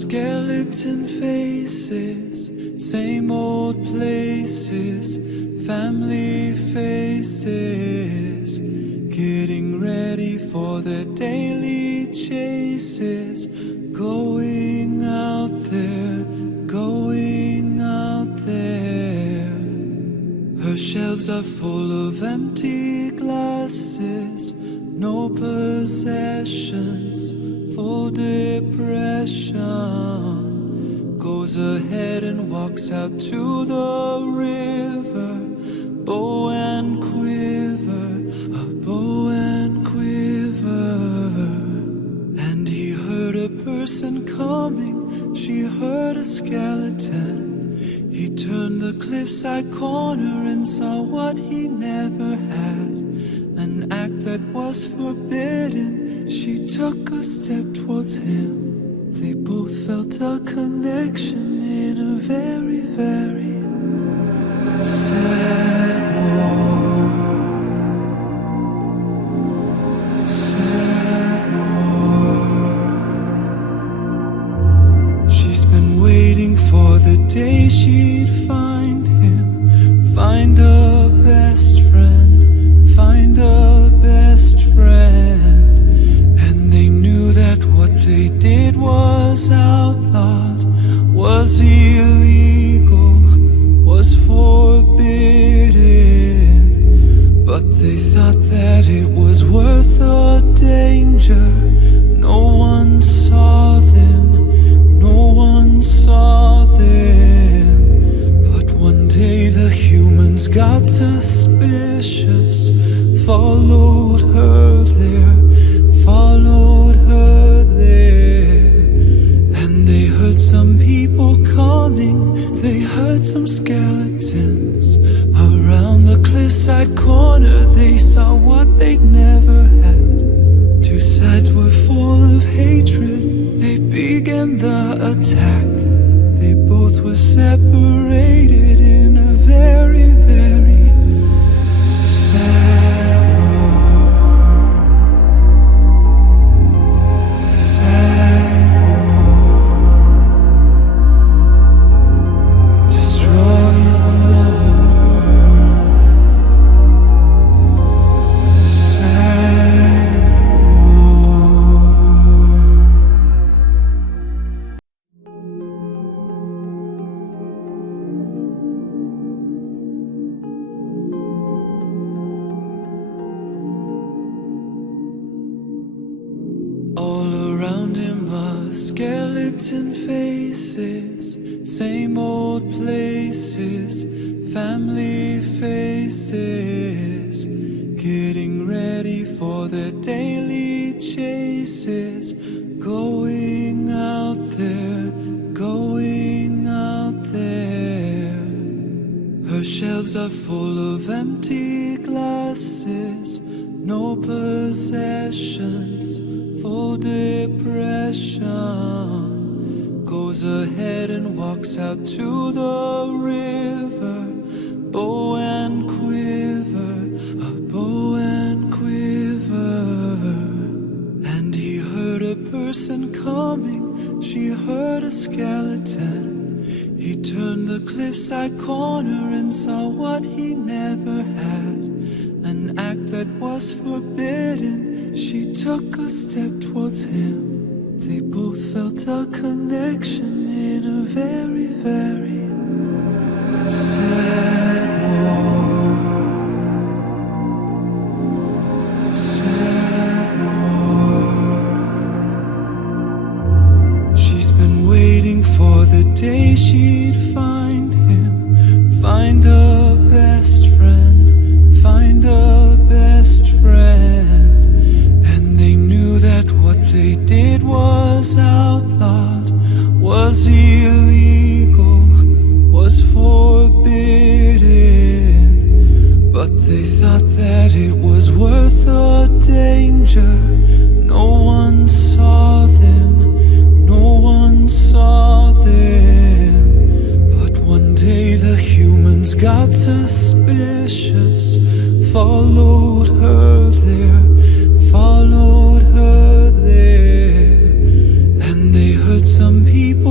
skeleton faces, same old places, family faces, getting ready for their daily chases, going out there, going out there. Her shelves are full of empty glasses, no possessions, full depression. Goes ahead and walks out to the river, bow and quiver, a bow and quiver. And he heard a person coming, she heard a skeleton. He turned the cliffside corner and saw what he never had, an act that was forbidden. She took a step towards him. They both felt a connection in a very, very sad war. Sad war. She's been waiting for the day she'd find him, find a best friend, find a best friend. And they knew that what they did was outlawed, was illegal, was forbidden. But they thought that it was worth the danger. No one saw them, no one saw them. But one day the humans got suspicious, followed her there, followed her there. And they heard some people coming, they heard some skeletons. Around the cliffside corner they saw what they'd never had. Two sides were full of hatred, they began the attack. They both were separated in a very, very sad war. Sad war, destroying the world. Sad all around him are skeleton faces, same old places, family faces, getting ready for their daily chases, going out there, going out there. Her shelves are full of empty glasses, no possessions, full depression. Goes ahead and walks out to the river, bow and quiver, a bow and quiver. And he heard a person coming, she heard a skeleton. He turned the cliffside corner and saw what he never had, an act that was forbidden. She took a step towards him. They both felt a connection in a very, very sad war. Sad war. She's been waiting for the day she'd find him, find a best friend, find a best friend. And they knew that what they did was outlawed, was illegal, was forbidden. But they thought that it was worth the danger. No one saw them, no one saw them. But one day the humans got suspicious, followed her there, followed her there. And they heard some people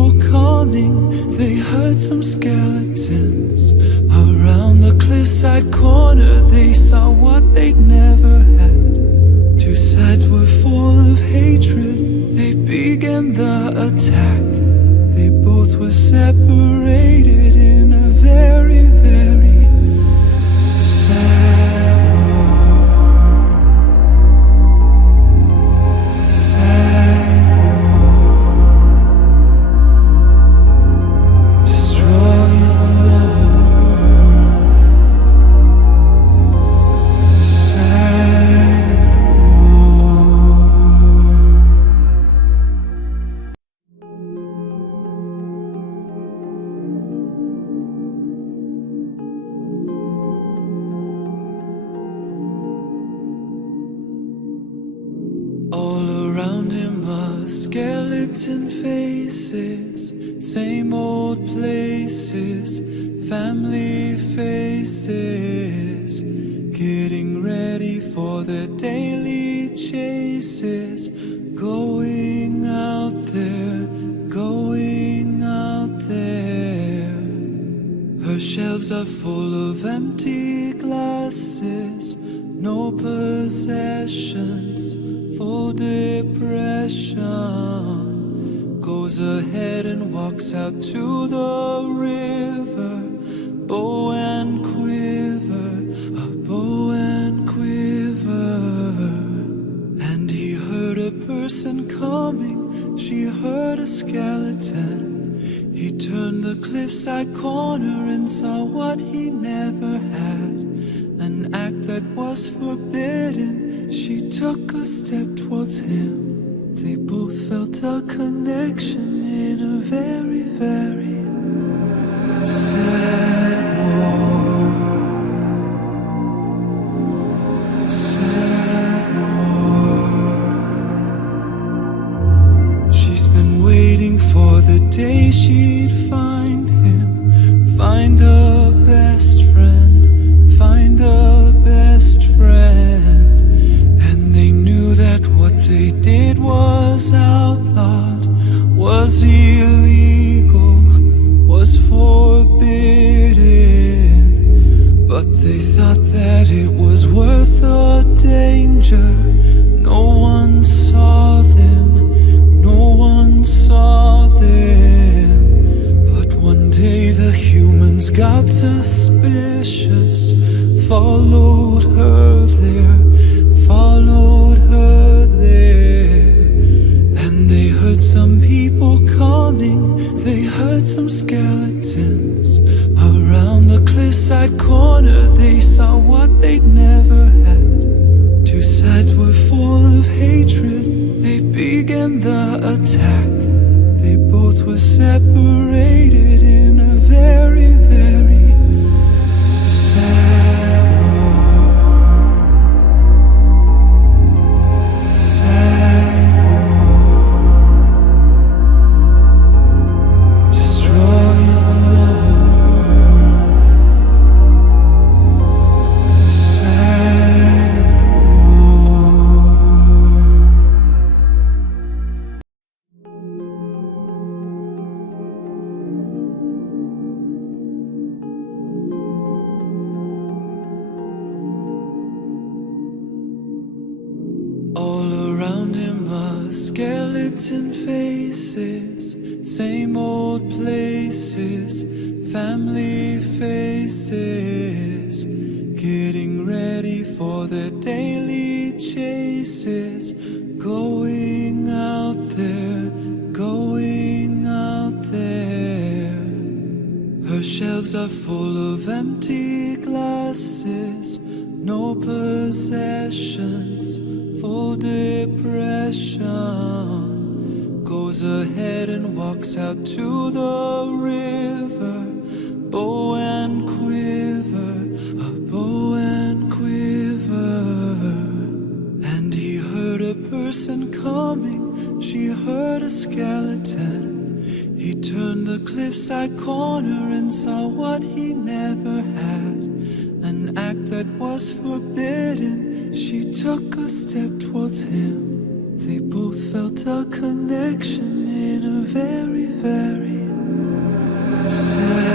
some skeletons. Around the cliffside corner they saw what they'd never had. Two sides were full of hatred, they began the attack. They both were separated in a very, very sad war. Sad war. Destroying the world. Sad war. All around him are skeleton faces, same old places, family faces, getting ready for their daily chases, going out there, going out there. Her shelves are full of empty glasses, no possessions, full depression. Goes ahead and walks out to the river, bow and quiver, a bow and quiver. And he heard a person coming, she heard a skeleton. He turned the cliffside corner and saw what he never had, an act that was forbidden. She took a step towards him. They both felt a connection in a very, very sad war. Sad war. She's been waiting for the day she'd find him, find a best friend, find a best friend. And they knew that what they did was outlawed, was illegal, was forbidden. But they thought that it was worth the danger. No one saw them, no one saw them. But one day the humans got suspicious, followed her there, followed her there. And they heard some people coming, they heard some skeletons. Around the cliffside corner they saw what they'd never had. Two sides were full of hatred, they began the attack. They both were separated in a very, very sad war. Sad war. Destroying the world. Sad war. All around him are skeleton faces, same old places, family faces, getting ready for their daily chases, going out there, going out there. Her shelves are full of empty glasses, no possessions, full depression. Goes ahead and walks out to the river, bow and quiver, a bow and quiver. And he heard a person coming, she heard a skeleton. He turned the cliffside corner and saw what he never had, an act that was forbidden. She took a step towards him. They both felt a connection in a very, very sad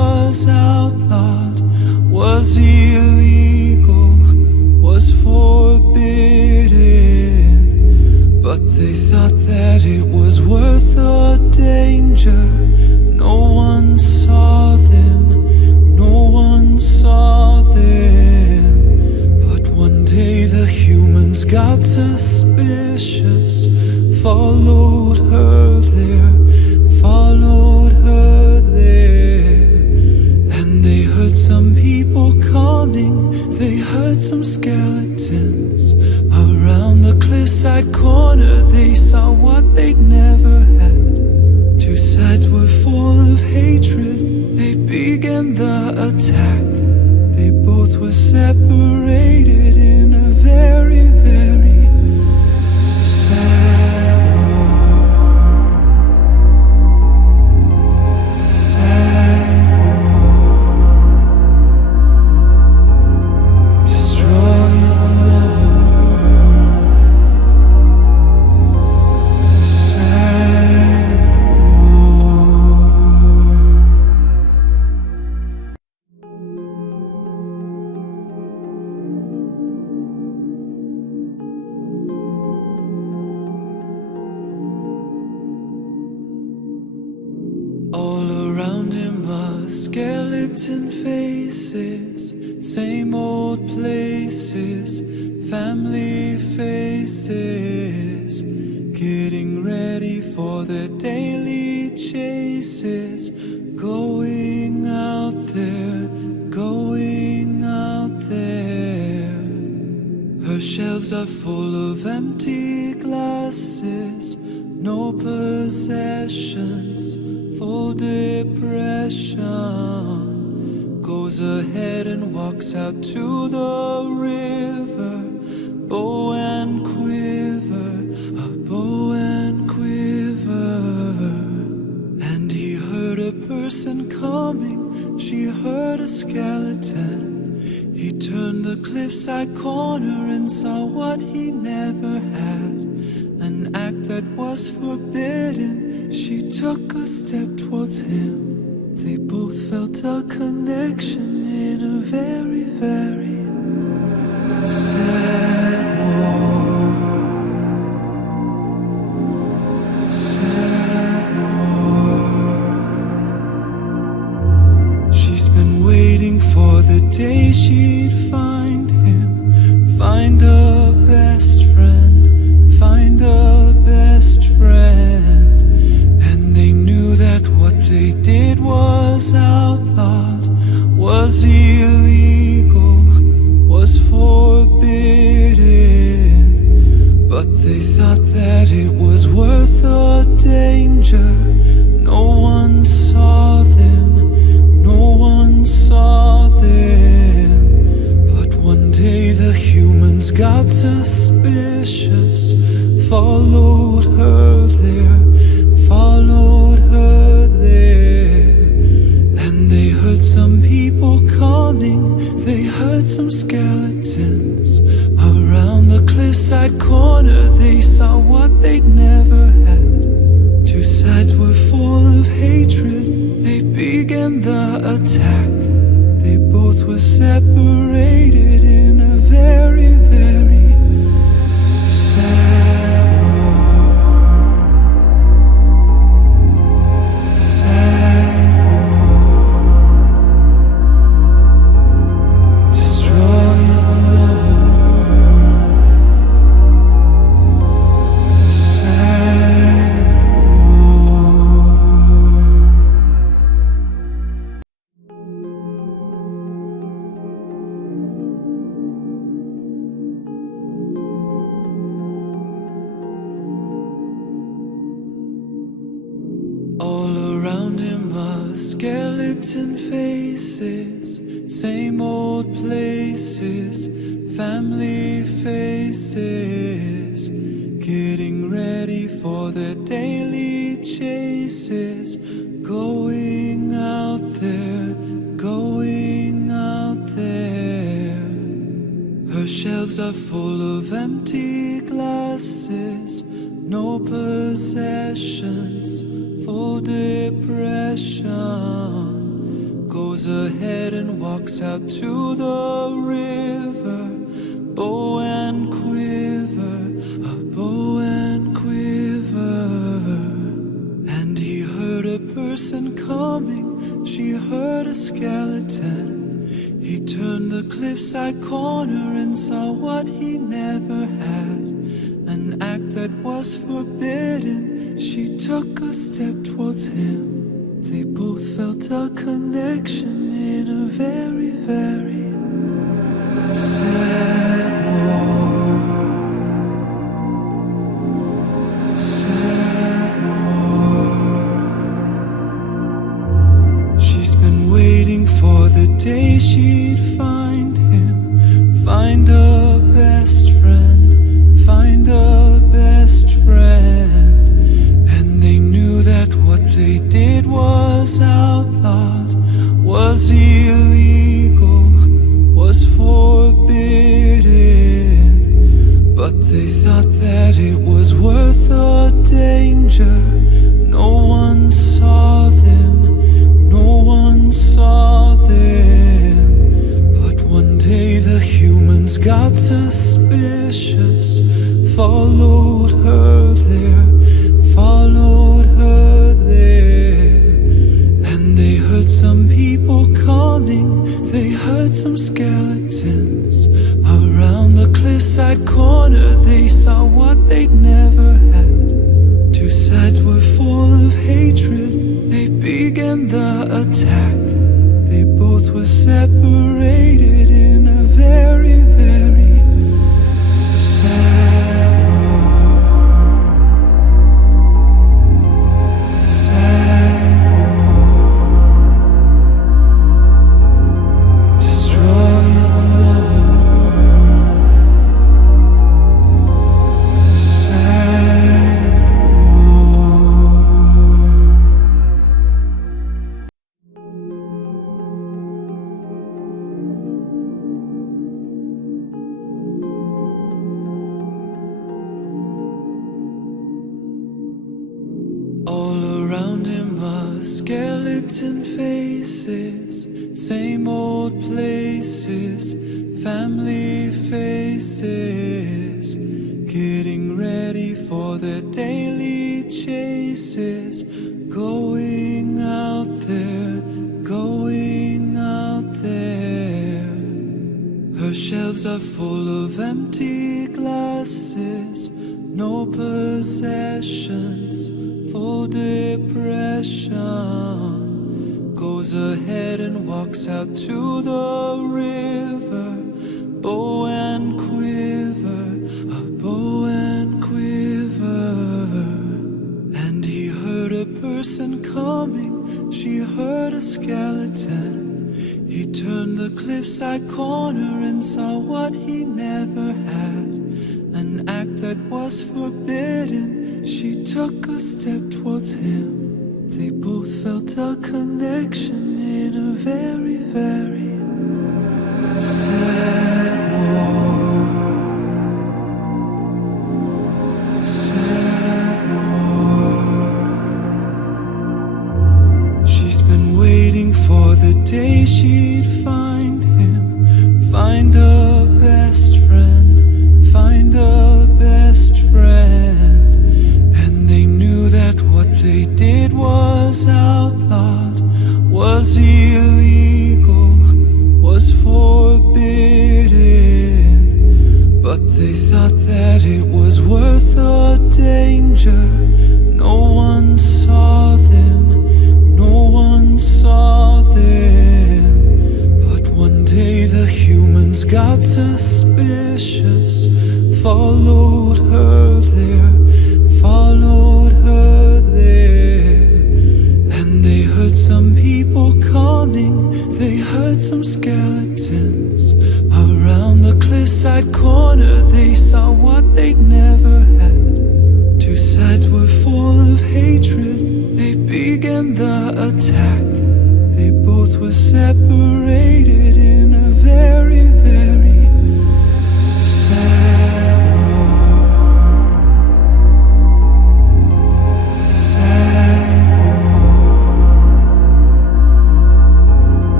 was illegal, was forbidden, but they thought that it was worth the danger. No one saw them, no one saw them. But one day the humans got suspicious, followed her there, followed her there. And they heard some people coming, they heard some skeletons. Around the cliffside corner they saw what they'd never had. Two sides were full of hatred, they began the attack. They both were separated in a very, very sad war. Sad war. Destroying the world. Sad all around him are skeleton faces, same old places, family faces, getting ready for their daily chases, going out there, going out there. Her shelves are full of empty glasses, no possessions, full depression. Goes ahead and walks out to the river, bow and quiver, a bow and quiver. And he heard a person coming, she heard a skeleton. He turned the cliffside corner and saw what he never had, an act that was forbidden. She took a step towards him. They both felt a connection in a very, very sad war. Sad war. She's been waiting for the day she'd find him, find a best friend, find a best friend. And they knew that what they did was outlawed, was illegal, was forbidden. But they thought that it was worth the danger. No one saw them, no one saw them. But one day the humans got suspicious, followed her there, followed her there. And they heard some people coming, they heard some skeletons. Around the cliffside corner they saw what they'd never had. Two sides were full of hatred, they began the attack. They both were separated in a very, very sad war. Sad war. Destroying the world. Sad all around him are skeleton faces, same old places, family faces, getting ready for their daily chases, going out there, going out there. Her shelves are full of empty glasses, no possessions, full depression. goes ahead and walks out to the river. Bow and quiver, a bow and quiver. And he heard a person coming, she heard a skeleton. He turned the cliffside corner and saw what he never had, an act that was forbidden. She took a step towards him. They both felt a connection in a very, very sad war. Sad war. She's been waiting for the day she'd find him, find a best friend, find a best friend. And they knew that what they did was outlawed, was illegal, was forbidden. But they thought that it was worth the danger. No one saw them, no one saw them. But one day the humans got suspicious, followed her there, followed her there. And they heard some people coming, they heard some skeletons. Around the cliffside corner they saw what they'd never had. Two sides were full of hatred, they began the attack. They both were separated in a very, very sad war. Sad war. Destroying the world. Sad war. All around him are skeleton faces, same old places, family faces, getting ready for their daily chases, going out there, going out there. Her shelves are full of empty glasses, no possessions, full depression. Goes ahead and walks out to the river. Bow and quiver, a bow and quiver. And he heard a person coming, she heard a skeleton. He turned the cliffside corner and saw what he never had, an act that was forbidden. She took a step towards him. They both felt a connection in a very, very sad war. Sad war. She's been waiting for the day she'd find him, find a best friend, find a best friend. And they knew that what they did was outlawed, was illegal, was forbidden. But they thought that it was worth the danger. No one saw them, no one saw them. But one day the humans got suspicious, followed her there, followed her there. And they heard some people coming, they heard some skeletons. Around the cliffside corner they saw what they'd never had. Two sides were full of hatred, they began the attack. They both were separated in a very, very sad war. Sad war.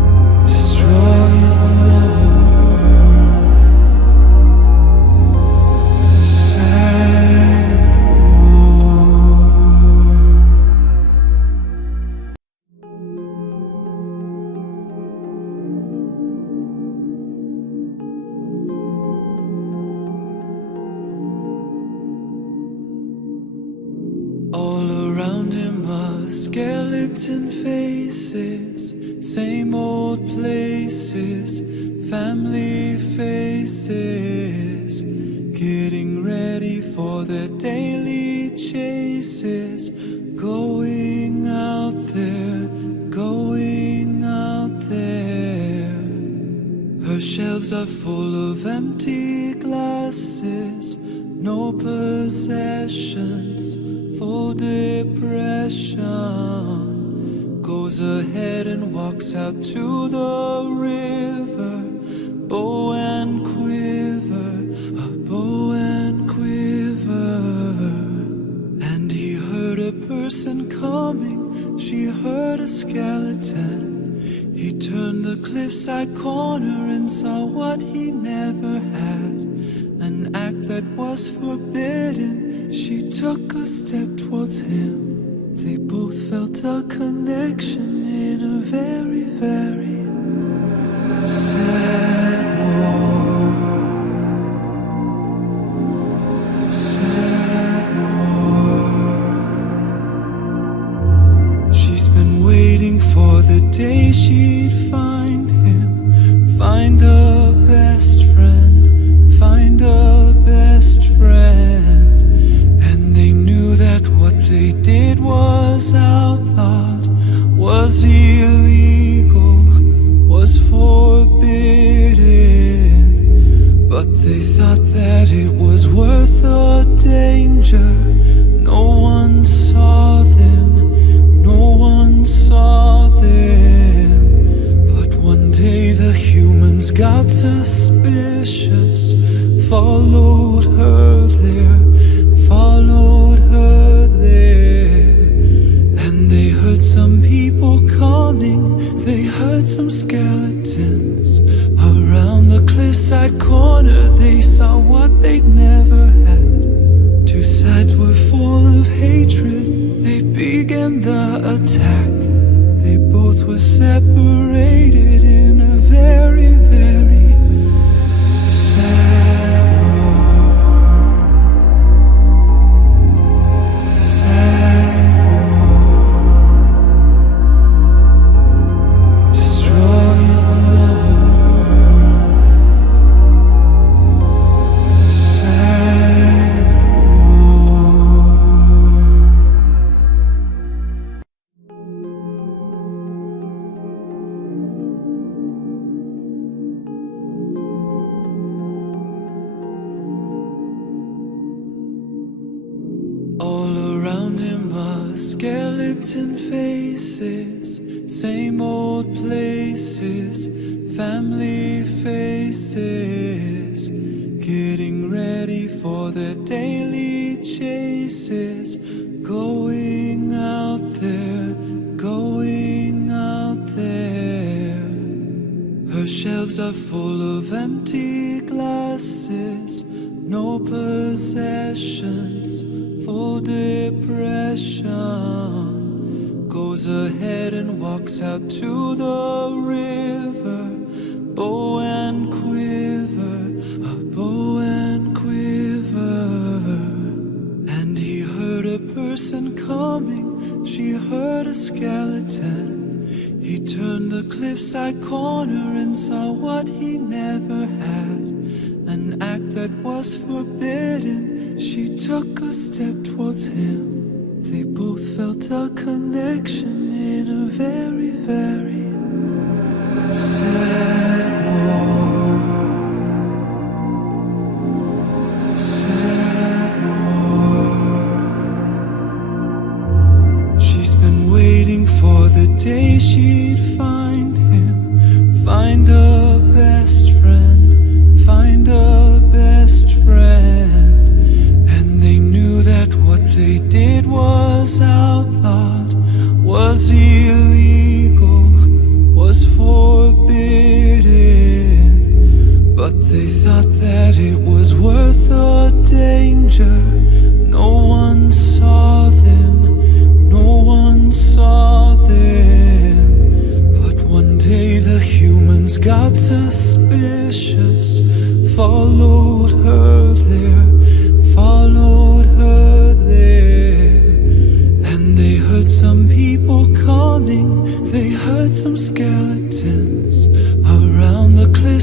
my skeleton faces, same old places, family faces, getting ready for their daily chases, going out there, going out there. Her shelves are full of empty glasses, no possessions, full depression. Goes ahead and walks out to the river, bow and quiver, a bow and quiver. And he heard a person coming, she heard a skeleton. He turned the cliffside corner and saw what he never had, an act that was forbidden. She took a step towards him. They both felt a connection in a very, very sad war. Sad war. She's been waiting for the day she'd find him, find a best friend, find a best friend. And they knew that what they did was outlawed, was illegal, was forbidden. But they thought that it was worth the danger. No one saw them, no one saw them. But one day the humans got suspicious, followed her there, followed her there. And they heard some people coming, they heard some skeletons. Around the cliffside corner they saw what they'd never had. Two sides were full of hatred, they began the attack. They both were separated in a very, very sad war. Sad war, destroying the world. Sad war. All around him are skeleton faces, same old places, family faces, getting ready for their daily chases, going out there, going out there. Her shelves are full of empty glasses, no possessions, full depression. Goes ahead and walks out to the river, bow and quiver, a bow and quiver. And he heard a person coming, she heard a skeleton. He turned the cliffside corner and saw what he never had, an act that was forbidden. She took a step towards him. They both felt a connection in a very, very sad war. Sad war. She's been waiting for the day she'd find him, find a best friend, find a best friend. And they knew that what they did was outlawed, was illegal, was forbidden. But they thought that it was worth the danger. No one saw them, no one saw them. But one day the humans got suspicious, followed her there, followed her there. And they heard some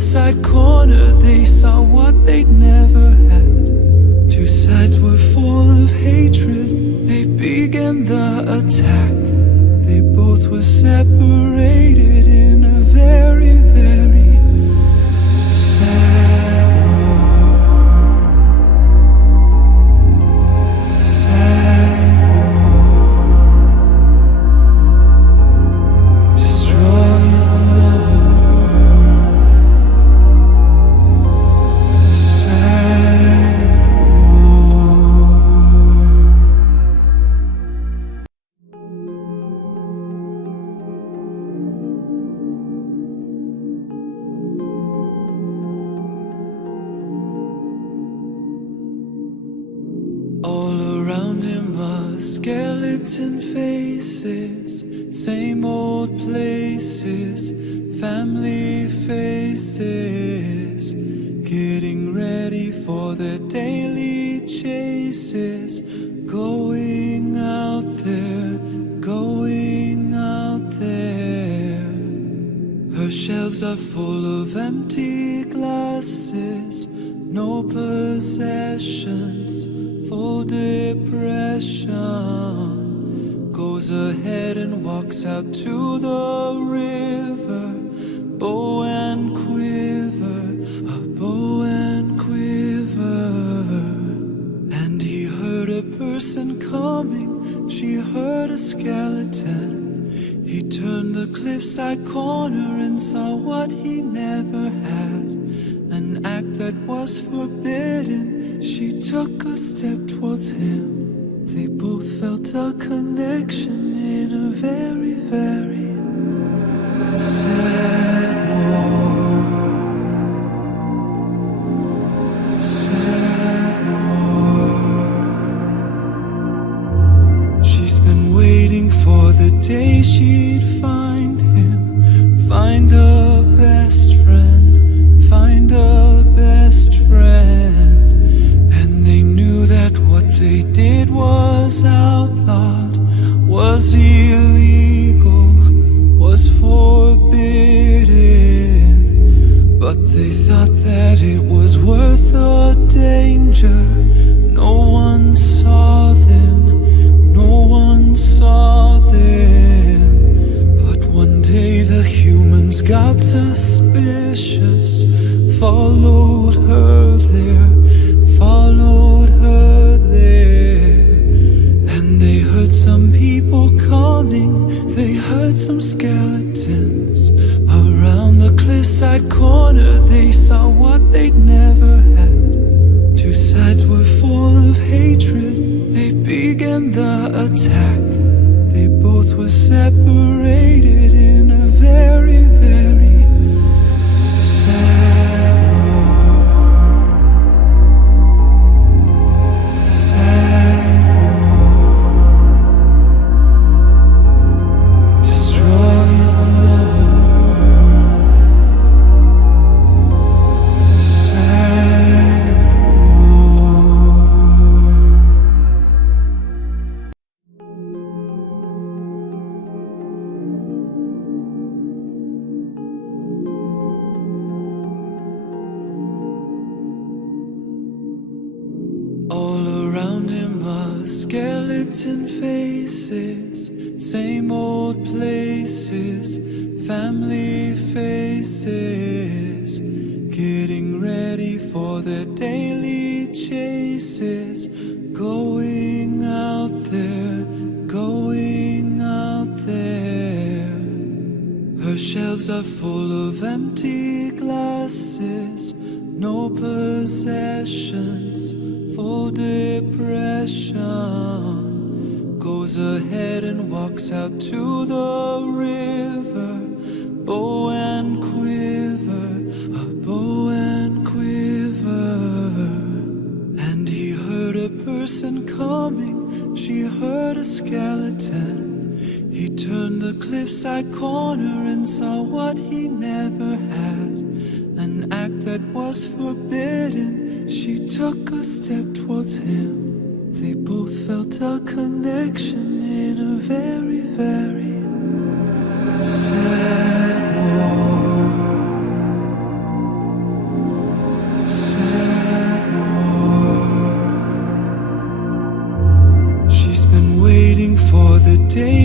cliffside corner, they saw what they'd never had. Two sides were full of hatred, they began the attack. They both were separated in a very, very sad war. Sad war. Destroying the world. Sad war. All around him are skeleton faces, same old places, family faces, getting ready for their daily chases, going out there, going out there. Her shelves are full of empty glasses, no possessions, full depression. Goes ahead and walks out to the river, bow and quiver, a bow and quiver. And he heard a person coming, she heard a skeleton. He turned the cliffside corner and saw what he never had, an act that was forbidden. She took a step towards him. They both felt a connection in a very, very sad war. Sad war. She's been waiting for the day she'd find him, find a best friend, find a best friend. They knew that what they did was outlawed, was illegal, was forbidden. But they thought that it was worth the danger. No one saw them, no one saw them. But one day the humans got suspicious, followed her there, followed her there. And they heard some people coming, they heard some skeletons. Around the cliffside corner, they saw what they'd never had. Two sides were full of hatred, they began the attack. They both were separated in a very, very sad war. Sad war. Destroying the world. Sad war. All around him are skeleton faces, same old places, family faces, getting ready for their daily chases, going out there, going out there. Her shelves are full of empty glasses, no possessions, full depression. Goes ahead and walks out to the river, bow and quiver, a bow and quiver. And he heard a person coming, she heard a skeleton. He turned the cliffside corner and saw what he never had, an act that was forbidden. She took a step towards him. They both felt a connection in a very, very sad war.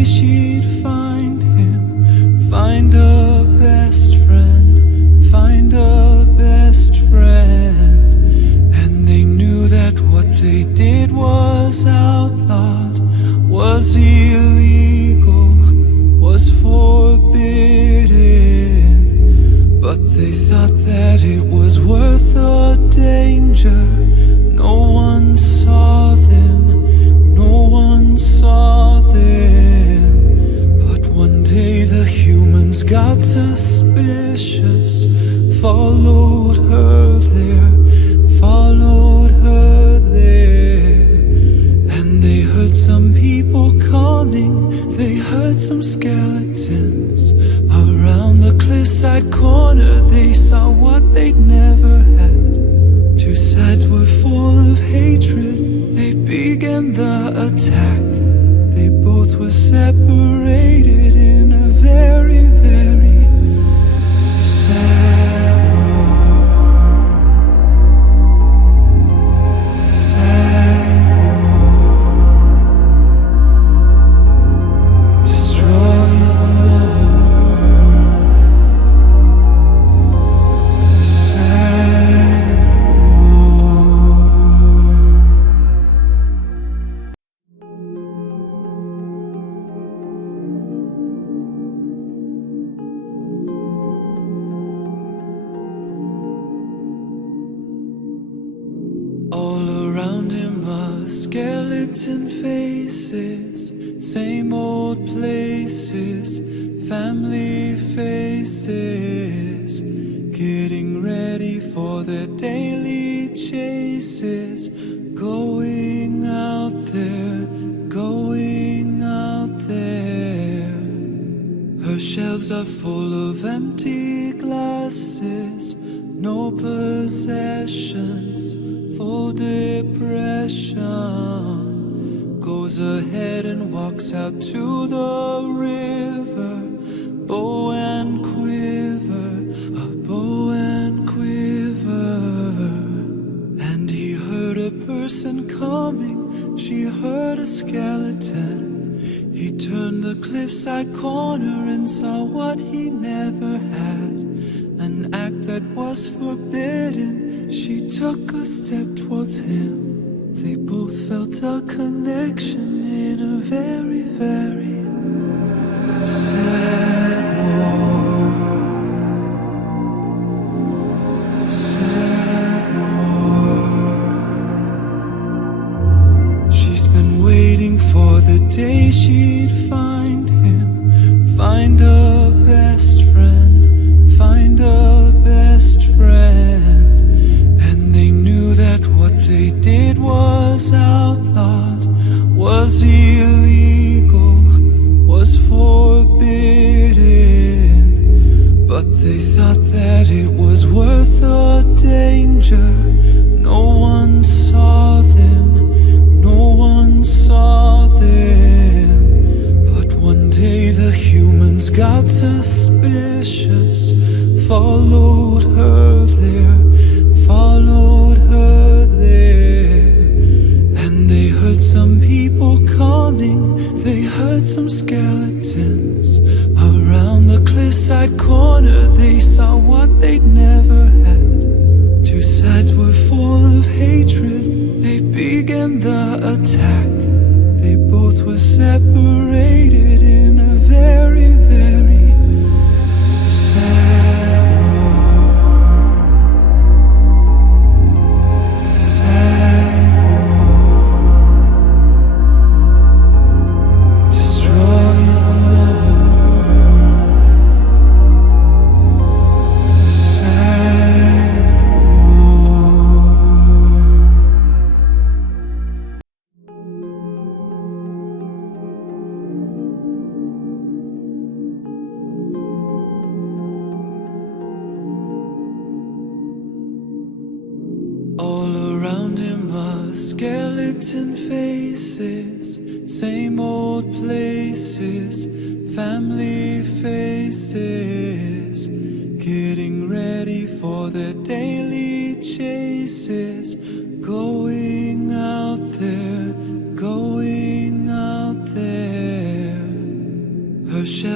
day she'd find him, find a best friend, find a best friend. And they knew that what they did was outlawed, was illegal, was forbidden. But they thought that it was worth the danger. No one saw them, no one saw them. But one day the humans got suspicious, followed her there, followed her there. And they heard some people coming, they heard some skeletons. Around the cliffside corner they saw what they'd never had. Two sides were full of hatred, they began the attack. They both were separated in a very, very sad war. Sad war. Destroying the world. Sad all around him are skeleton faces, same old places, family faces, getting ready for their daily chases, going out there, going out there. Her shelves are full of empty glasses, no possessions, full depression. Goes ahead and walks out to the river, bow and quiver, a bow and quiver. And he heard a person coming, she heard a skeleton. He turned the cliffside corner and saw what he never had, an act that was forbidden. She took a step towards him. They both felt a connection in a very, very sad war. Sad war. She's been waiting for the day she'd find him, find a best friend, find a best friend. And they knew that what they did was outlawed, was illegal, was forbidden. But they thought that it was worth the danger. No one saw them, no one saw them. But one day the humans got suspicious, followed her there, followed her there. And they heard some people coming, they heard some skeletons. Around the cliffside corner they saw what they'd never had. Two sides were full of hatred, they began the attack. They both were separated in a very, very sad war. Sad war. Destroying the world. Sad war. All around him are skeleton faces, same old places, family faces, getting ready for their daily chases, going out there, going out there.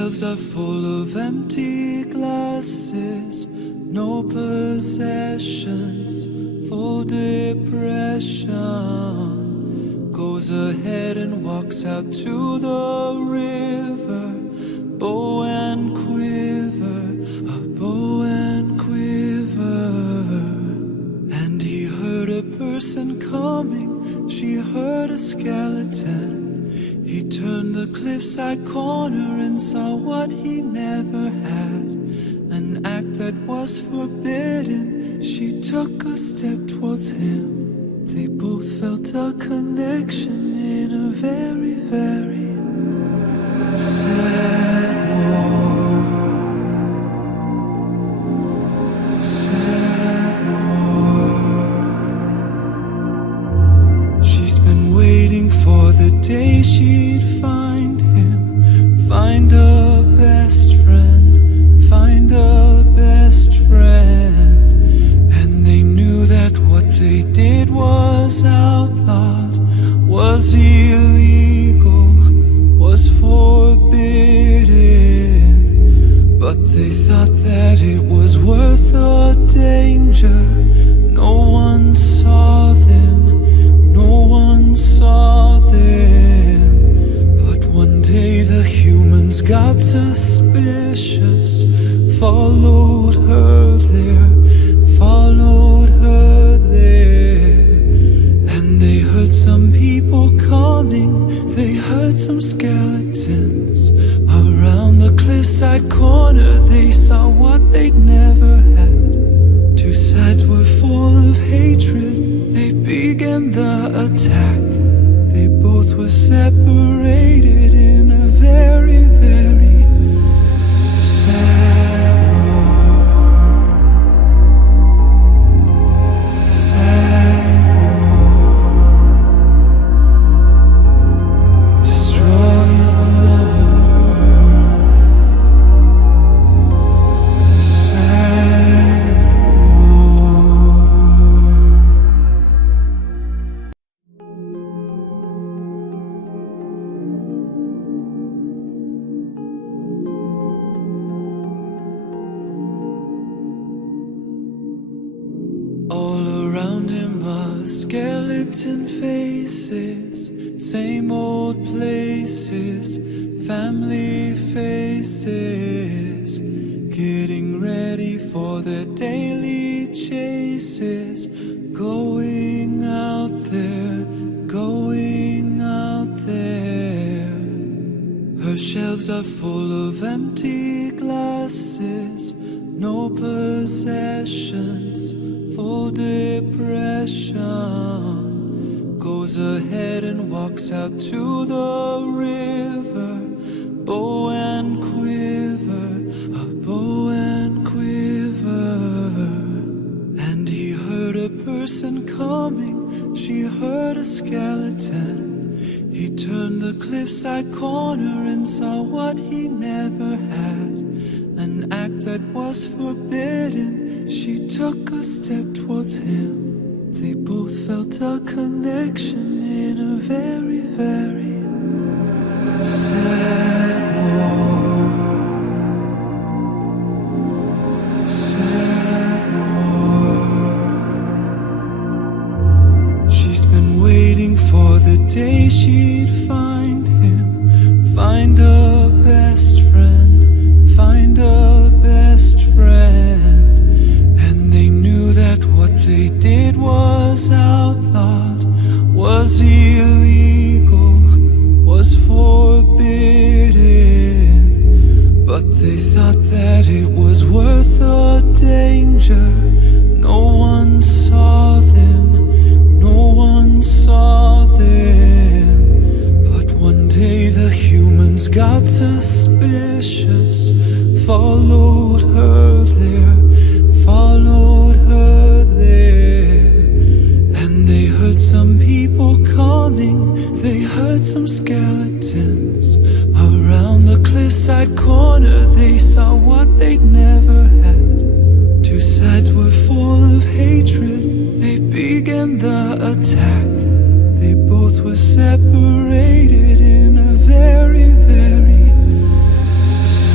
shelves are full of empty glasses, no possessions, full depression. Goes ahead and walks out to the river, bow and quiver, a bow and quiver. And he heard a person coming, she heard a skeleton. He turned the cliffside corner and saw what he never had, an act that was forbidden. She took a step towards him. They both felt a connection in a very, very sad war. Sad war. She's been waiting for the day she'd find him, find a best friend, find a best friend. And they knew that what they did was outlawed, was illegal, was forbidden. But they thought that it was worth the danger. No one saw them, no one saw them. But one day the humans got suspicious, followed her there, followed her there. And they heard some people coming, they heard some skeletons. Around the cliffside corner they saw what they'd never had. Two sides were full of hatred, they began the attack. They both were separated in a very, very sad war. Sad war. Destroying the world. Sad war. All around him are skeleton faces, same old places, family faces, getting ready for their daily chases, going out there, going out there. Her shelves are full of empty glasses, no possessions, full depression. Goes ahead and walks out to the river, bow and quiver, a bow and quiver. And he heard a person coming, she heard a skeleton. He turned the cliffside corner and saw what he never had, an act that was forbidden. She took a step towards him. They both felt a connection in a very, very sad war. Sad war. She's been waiting for the day she'd find him, find a best friend, find a best friend. And they knew that what they did was outlawed, was illegal, was forbidden. But they thought that it was worth the danger. No one saw them, no one saw them. But one day the humans got suspicious, followed her there, followed her there. And they heard some people coming, they heard some skeletons. Around the cliffside corner they saw what they'd never had. Two sides were full of hatred, they began the attack. They both were separated in a very, very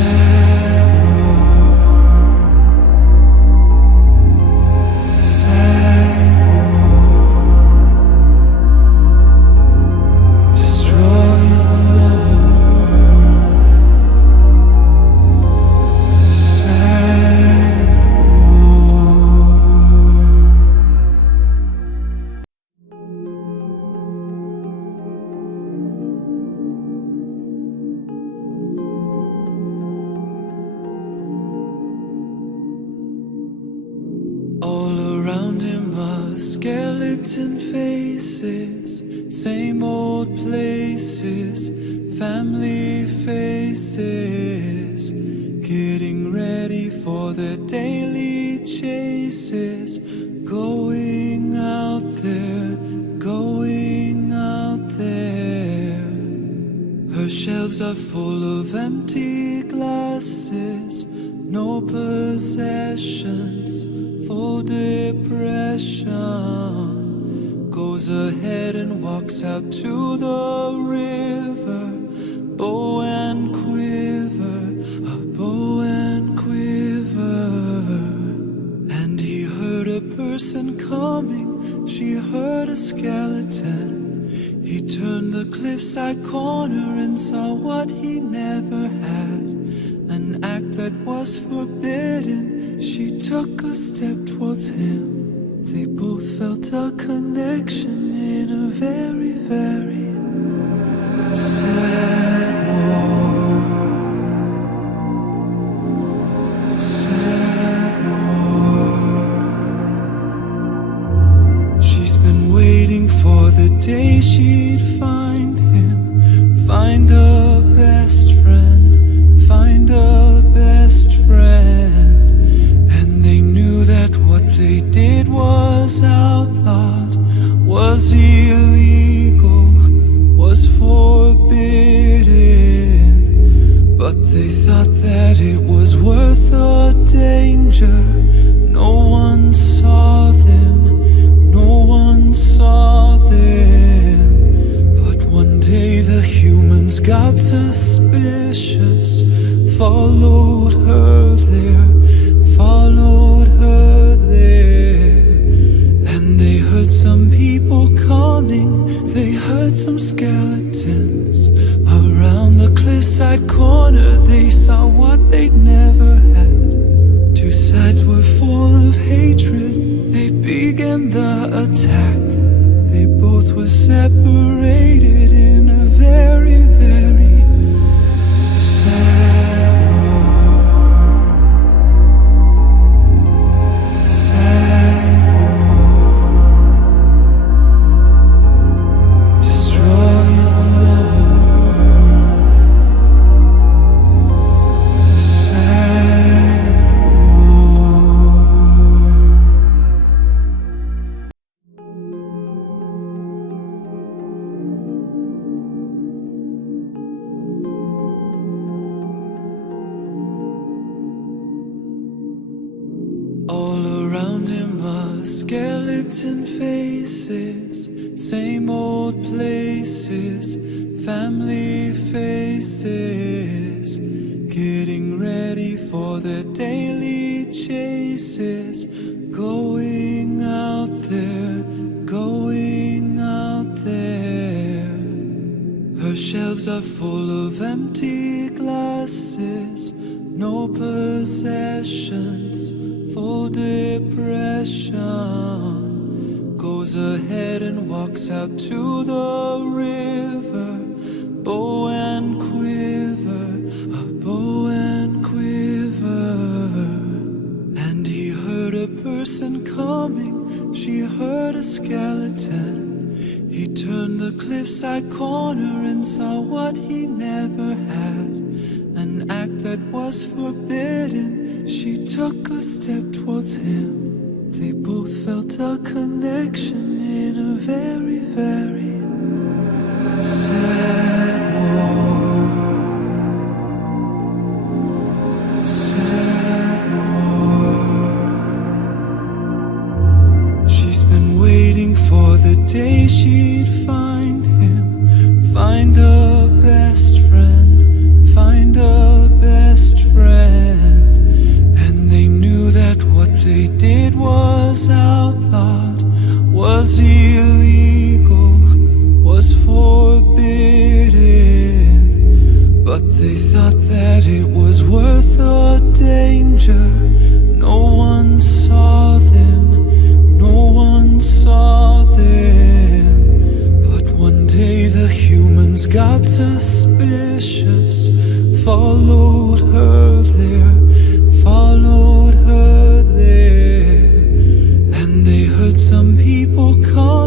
skeleton faces, same old places, family faces, getting ready for their daily chases, going out there, going out there. Her shelves are full of empty glasses, no possessions, full depression. Goes ahead and walks out to the river, bow and quiver, a bow and quiver. And he heard a person coming, she heard a skeleton. He turned the cliffside corner and saw what he never had, an act that was forbidden. She took a step towards him. They both felt a connection in a very, very sad war. Sad war. She's been waiting for the day she'd find him, find a best friend, find a best friend. And they knew that what they did was outlawed, was illegal, was forbidden. But they thought that it was worth the danger. No one saw them, no one saw them. But one day the humans got suspicious, followed her there, followed her there. And they heard some people coming, they heard some skeletons. Around the cliffside corner they saw what they'd never had. Two sides were full of hatred, they began the attack. They both were separated in a very, very sad war. Sad war, destroying the world. Sad all around him are skeleton faces, same old places, family faces, getting ready for their daily chases, going out there, going out there. Her shelves are full of empty glasses, no possessions, full depression. Goes ahead and walks out to the river, bow and quiver, a bow and quiver. And he heard a person coming, she heard a skeleton. He turned the cliffside corner and saw what he never had, an act that was forbidden. She took a step towards him. They both felt a connection in a very, very sad war. Sad war. She's been waiting for the day she'd find him, find a best friend, find a best friend. And they knew that what they did was outlawed, was illegal, was forbidden. But they thought that it was worth the danger. No one saw them, no one saw them. But one day the humans got suspicious, followed her there, followed her there. And they heard some people call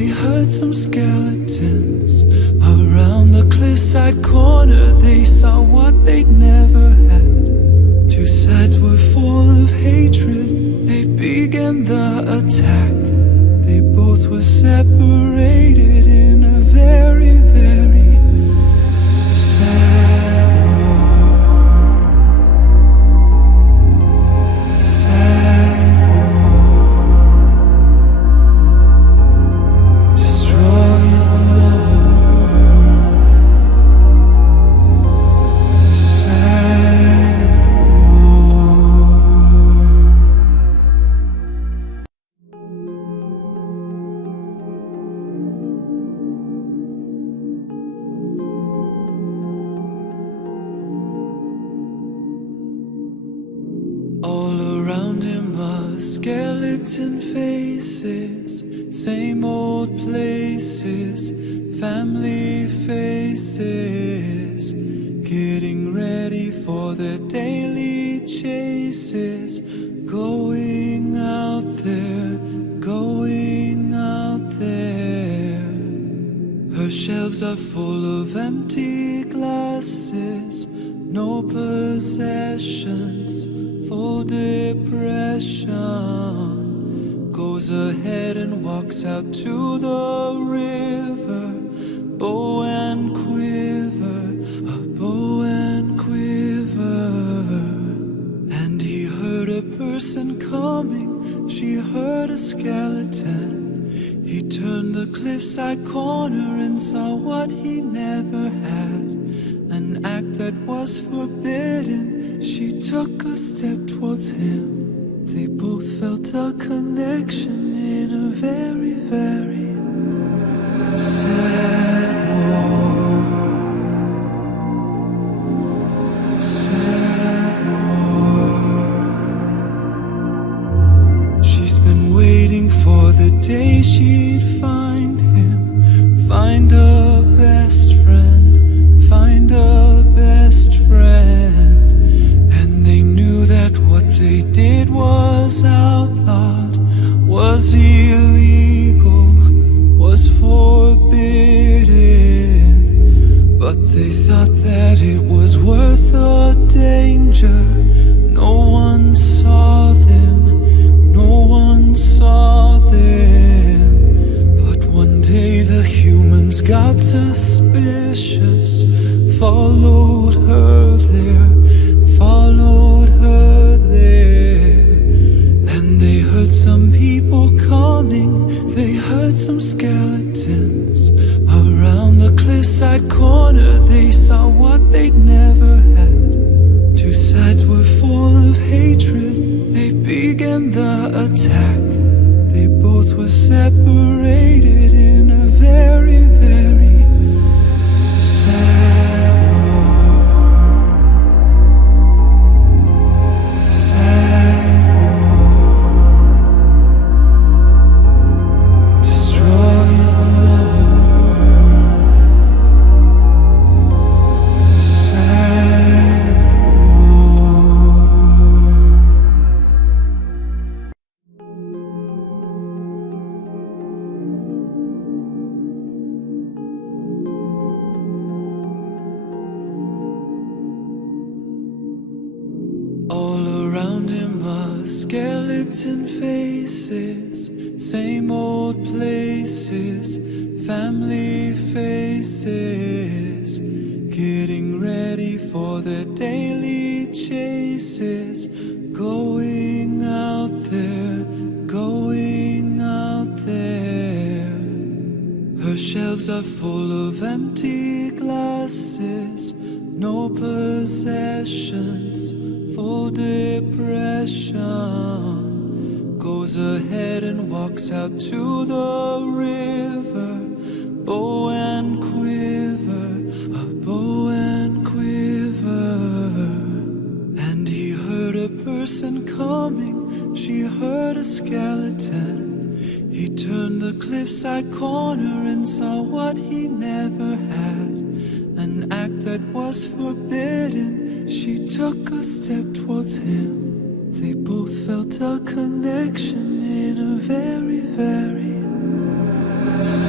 they heard some skeletons. Around the cliffside corner, they saw what they'd never had. Two sides were full of hatred, they began the attack. They both were separated in a very, very sad war. Sad war. Destroying the world. Sad war. All around him are skeleton faces, same old places, family faces, getting ready for their daily chases, going out there, going out there. Her shelves are full of empty glasses, no possessions, full depression. Goes ahead and walks out to the river, bow and quiver, a bow and quiver. And he heard a person coming, she heard a skeleton. He turned the cliffside corner and saw what he never had, an act that was forbidden. She took a step towards him. They both felt a connection in a very, very sad war. Sad war. She's been waiting for the day she'd find him, find a best friend, find a best friend. And they knew that what they did was outlawed, was illegal, was forbidden. But they thought that it was worth the danger. No one saw them, no one saw them. But one day the humans got suspicious, followed her there, followed her there. And they heard some people coming, they heard some skeletons. Around the cliffside corner, they saw what they'd never had. Two sides were full of hatred, they began the attack. They both were separated in a very, very sad war. Sad war. Destroying the world. Sad war. All around him are skeleton faces, same old places, family faces, getting ready for their daily chases, going out there, going out there. Her shelves are full of empty glasses, no possessions, full depression. Goes ahead and walks out to the river, bow and quiver, a bow and quiver. And he heard a person coming, she heard a skeleton. He turned the cliffside corner and saw what he never had, an act that was forbidden. She took a step towards him. They both felt a connection in a very, very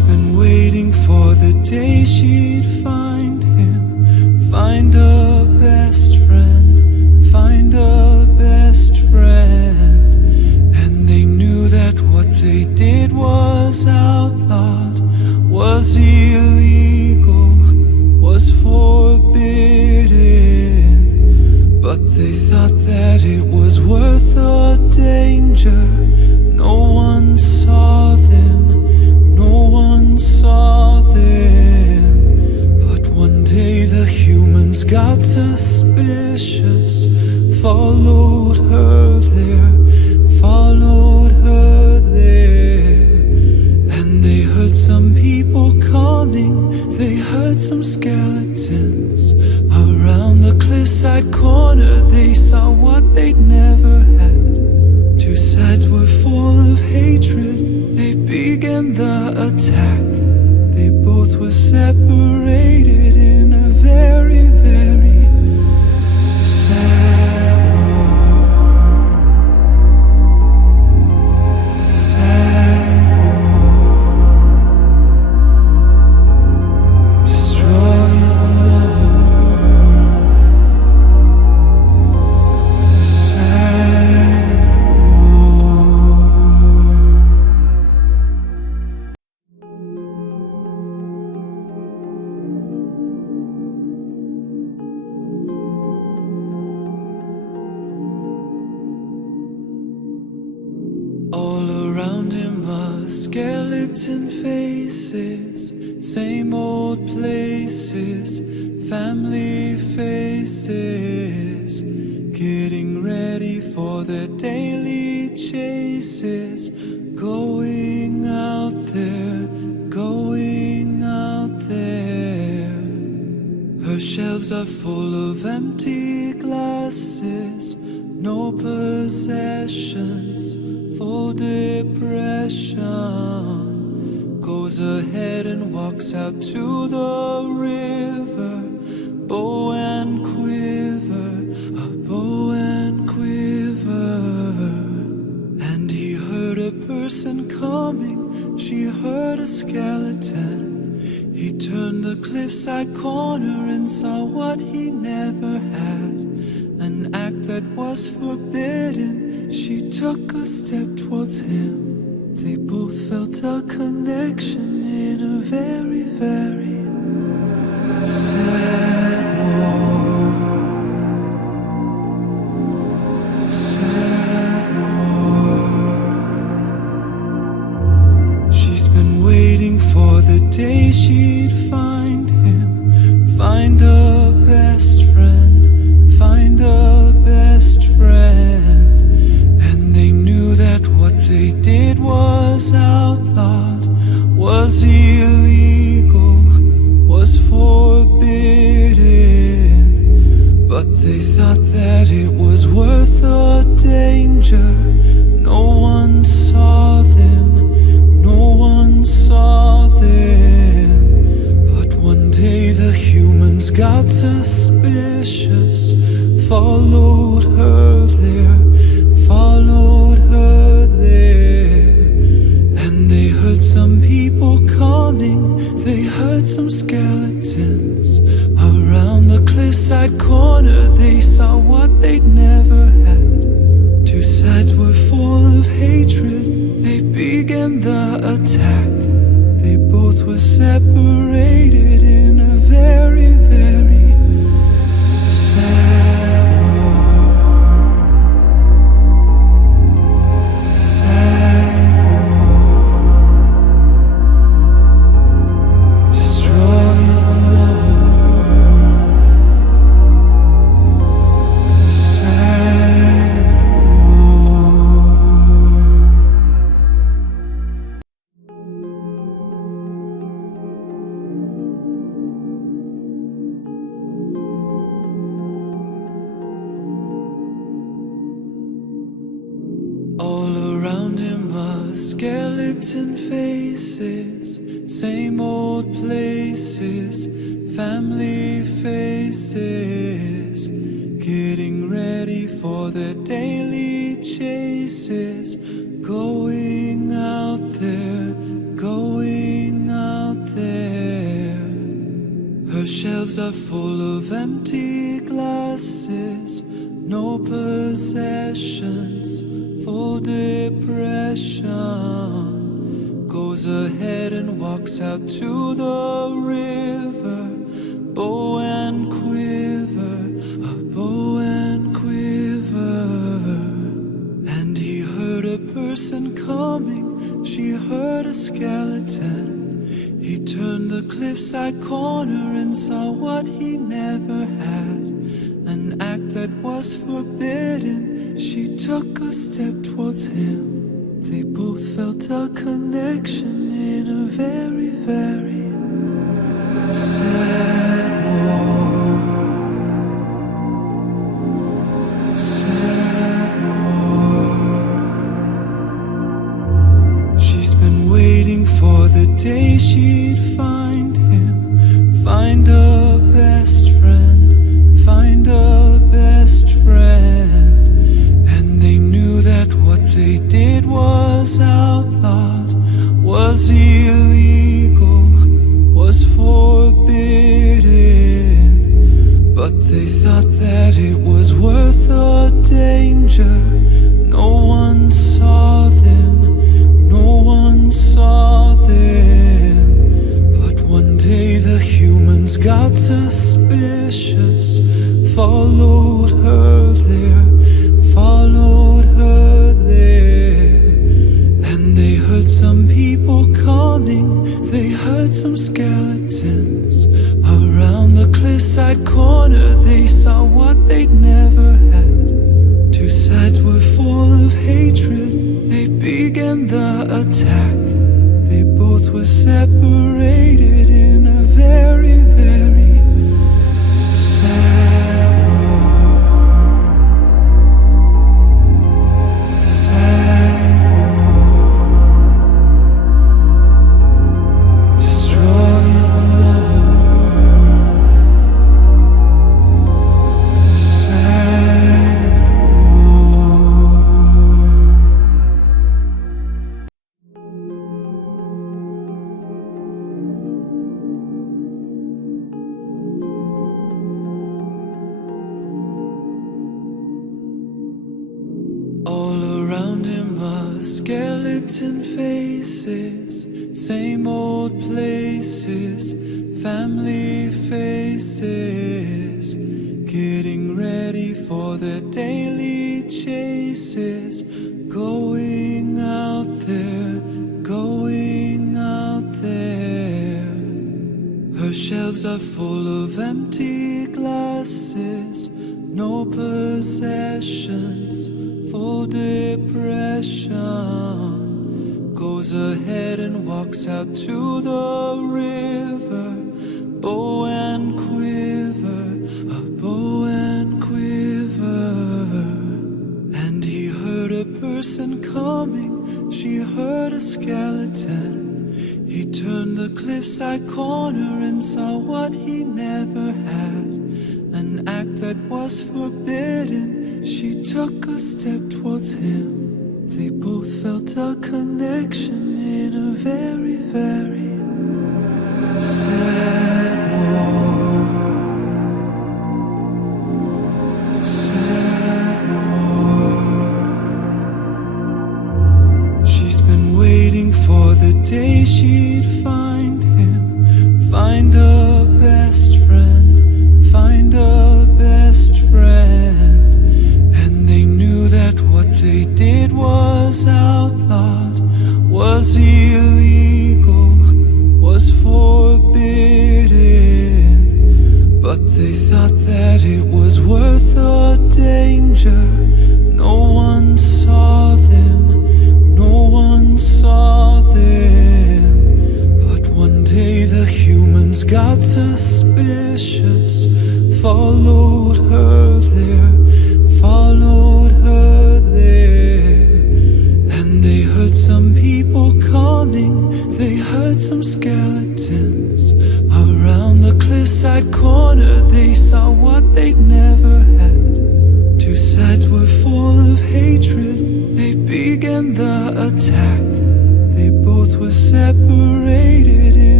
was illegal, was forbidden, but they thought that it was worth the danger. No one saw them, no one saw them. But one day the humans got suspicious, followed her there, followed her there. And they heard some people coming, they heard some skeletons. Around the cliffside corner they saw what they'd never had. Two sides were full of hatred, they began the attack. They both were separated in a very, very sad war. Sad war. Destroying the world. Sad all around him are skeleton faces, same old places, family faces, getting ready for their daily chases, going out there, going out there. Her shelves are full of empty glasses, no possessions, full depression. Goes ahead and walks out to the river, bow and quiver, a bow and quiver. And he heard a person coming, she heard a skeleton. He turned the cliffside corner and saw what he never had, an act that was forbidden. She took a step towards him. They both felt a connection in a very, very sad war. Sad war. She's been waiting for the day she'd find him, find a best friend, find a best friend. They knew that what they did was outlawed, was illegal, was forbidden, but they thought that it was worth the danger. No one saw them, no one saw them. But one day the humans got suspicious, followed her there, followed her there. And they heard some people coming, they heard some skeletons. Around the cliffside corner they saw what they'd never had. Two sides were full of hatred, they began the attack. They both were separated in a very, very sad war. Sad war. Destroying the world. Sad war. All around him are skeleton faces, same old places, family faces, getting ready for their daily chases, going out there, going out there. Her shelves are full of empty glasses, no possessions, full depression. goes ahead and walks out to the river. Bow and quiver, a bow and quiver. And he heard a person coming, she heard a skeleton. He turned the cliffside corner and saw what he never had, an act that was forbidden. She took a step towards him. They both felt a connection in a very, very sad war. Sad war. She's been waiting for the day she'd find him, find a best friend, find a best friend. And they knew that what they did was outlawed, was illegal, was forbidden. But they thought that it was worth the danger. No one saw them, no one saw them. But one day the humans got suspicious, followed her there, followed her there. And they heard some people coming, they heard some skeletons. Around the cliffside corner they saw what they'd never had. Two sides were full of hatred, they began the attack. They both were separated in a very, very sad war. Sad war. Destroying the world. Sad war. All around him are skeleton faces, same old places, family faces, getting ready for their daily chases, going out there, going out there. Her shelves are full of empty glasses, no possessions, full depression. Goes ahead and walks out to the river. Bow and quiver, a bow and quiver. And he heard a person coming, she heard a skeleton. He turned the cliffside corner and saw what he never had, an act that was forbidden. She took a step towards him. They both felt a connection in a very, very sad war. Sad war. She's been waiting for the day she'd find him, find a best friend, find a best friend. And they knew that what they did was outlawed, was illegal, was forbidden. But they thought that it was worth the danger. No one saw them, no one saw them. But one day the humans got suspicious, followed her there, followed her there. And they heard some people coming, they heard some skeletons. Around the cliffside corner they saw what they'd never had. Two sides were full of hatred, they began the attack. They both were separated in